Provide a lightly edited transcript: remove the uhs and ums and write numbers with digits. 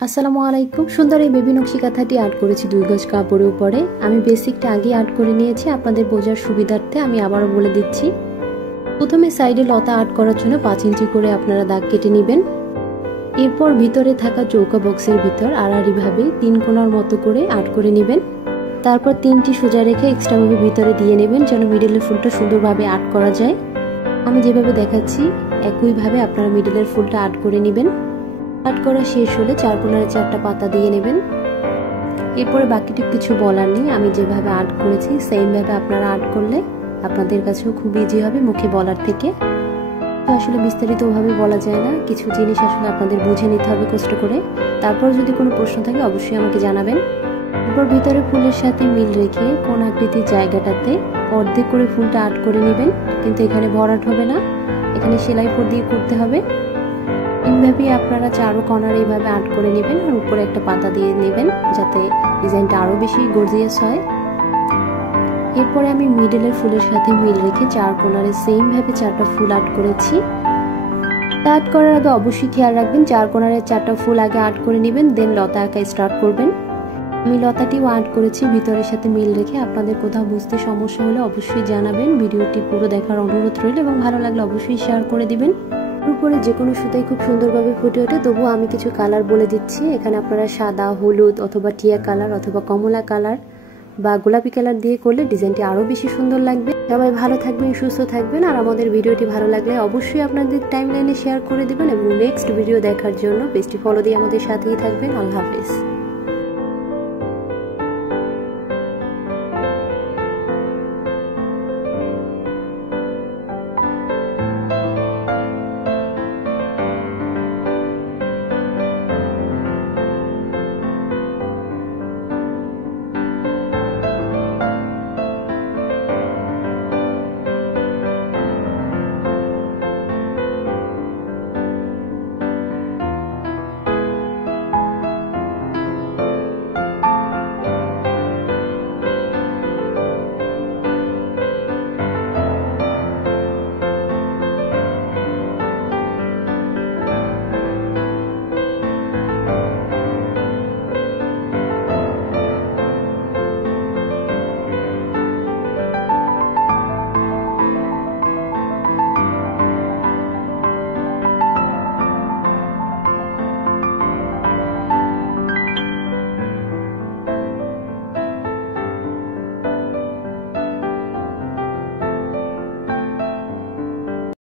আসসালামু আলাইকুম। সুন্দর এই বেবি নকশি কাঁথাটি আর্ট করেছি 2 গজ কাপড়ের উপরে। আমি বেসিকটা আগে আর্ট করে নিয়েছি, আপনাদের বোঝার সুবিধার্থে আমি আবারও বলে দিচ্ছি। প্রথমে সাইডে লতা আর্ট করার জন্য 5 ইঞ্চি করে আপনারা দাগ কেটে নেবেন। এরপর ভিতরে থাকা চৌকা বক্সের ভিতর আড়াআড়িভাবে 3 কোণার মতো করে আর্ট করে নেবেন। তারপর 3টি সোজা রেখে এক্সট্রাভাবে ভিতরে দিয়ে নেবেন যেন মিডলের ফুলটা সুন্দরভাবে আর্ট করা যায়। আমি যেভাবে দেখাচ্ছি একইভাবে আপনারা মিডলের ফুলটা আর্ট করে নেবেন। আর্ট করা শেষ হলে 4 কোণারে 4টা পাতা দিয়ে নেবেন। এরপরে বাকিটি কিছু বলার নেই, আমি যেভাবে আর্ট করেছি সেম ভাবে আপনারা আর্ট করলে আপনাদের কাছেও খুব ইজি হবে মুখে বলার থেকে। আসলে বিস্তারিতভাবে বলা যায় না, কিছু জিনিস আসলে আপনাদের বুঝে নিতে হবে কষ্ট করে। তারপর যদি কোনো প্রশ্ন থাকে অবশ্যই আমাকে জানাবেন। এরপর ভিতরে ফুলের সাথে মিল রেখে কোণ আকৃতির জায়গাটাতে অর্ধেক করে ফুলটা আর্ট করে নেবেন, কিন্তু এখানে ভরাট হবে না, এখানে সেলাই ফোর দিয়ে করতে হবে। এইভাবে আপনারা 4 কর্নার এইভাবে আর্ট করে নেবেন আর উপরে একটা পাতা দিয়ে নেবেন যাতে ডিজাইনটা আরো বেশি গর্জিয়াস হয়। এরপরে আমি মিডলের ফুলের সাথে মিল রেখে 4 কর্নারে সেম ভাবে 4টা ফুল আর্ট করেছি। আর্ট করার আগে অবশ্যই খেয়াল রাখবেন 4 কর্নারে 4টা ফুল আগে আর্ট করে নেবেন, দেন লতা আঁকা স্টার্ট করবেন। আমি লতাটিও আর্ট করেছি ভিতরের সাথে মিল রেখে। আপনাদের কোথাও বুঝতে সমস্যা হলে অবশ্যই জানাবেন। ভিডিওটি পুরো দেখার অনুরোধ রইল এবং ভালো লাগলে অবশ্যই শেয়ার করে দিবেন। উপরে যে কোনো সুতাই খুব সুন্দরভাবে ফুটে ওঠে, তবুও আমি কিছু কালার বলে দিচ্ছি। এখানে আপনারা সাদা, হলুদ অথবা টিয়া কালার অথবা কমলা কালার বা গোলাপি কালার দিয়ে করলে ডিজাইনটি আরো বেশি সুন্দর লাগবে। সবাই ভালো থাকবেন, সুস্থ থাকবেন, আর আমাদের ভিডিওটি ভালো লাগলে অবশ্যই আপনাদের টাইমলাইনে শেয়ার করে দিবেন এবং নেক্সট ভিডিও দেখার জন্য পেজটি ফলো দিয়ে আমাদের সাথেই থাকবেন। আল্লাহ হাফেজ।